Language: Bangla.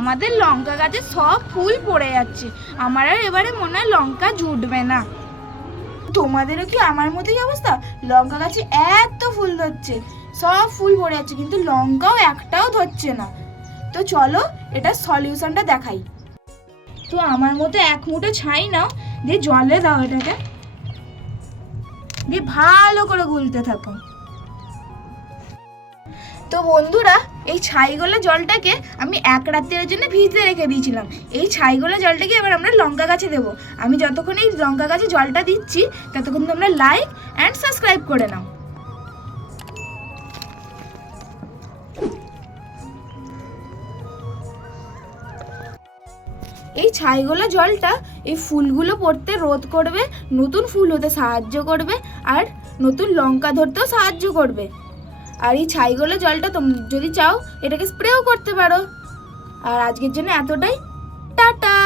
আমাদের লঙ্কা গাছে সব ফুল পড়ে যাচ্ছে। আমার আর এবারে মনে হয় লঙ্কা জুটবে না। তোমাদেরও কি আমার মতোই অবস্থা? লঙ্কা গাছে এত ফুল ধরছে, সব ফুল পড়ে যাচ্ছে, কিন্তু লঙ্কাও একটাও ধরছে না। তো চলো এটা সলিউশনটা দেখাই। তো আমার মতো এক মুঠো ছাই নাও, দিয়ে জলে দাও এটাকে, দিয়ে ভালো করে গুলতে থাকো। তো বন্ধুরা, এই ছাইগোলা জলটাকে আমি এক রাতের জন্য ভিজতে রেখে দিয়েছিলাম। এই ছাইগোলা জলটাকে এবার আমরা লঙ্কা গাছে দেবো। আমি যতক্ষণ এই লঙ্কা গাছে জলটা দিচ্ছি ততক্ষণ তোমরা লাইক অ্যান্ড সাবস্ক্রাইব করে নাও। এই ছাইগোলা জলটা এই ফুলগুলো পড়তে রোধ করবে, নতুন ফুল হতে সাহায্য করবে, আর নতুন লঙ্কা ধরতেও সাহায্য করবে। আর এই ছাইগোলা জলটা যদি চাও এটাকে স্প্রেও করতে পারো। আর আজকের জন্য এতটাই, টাটা।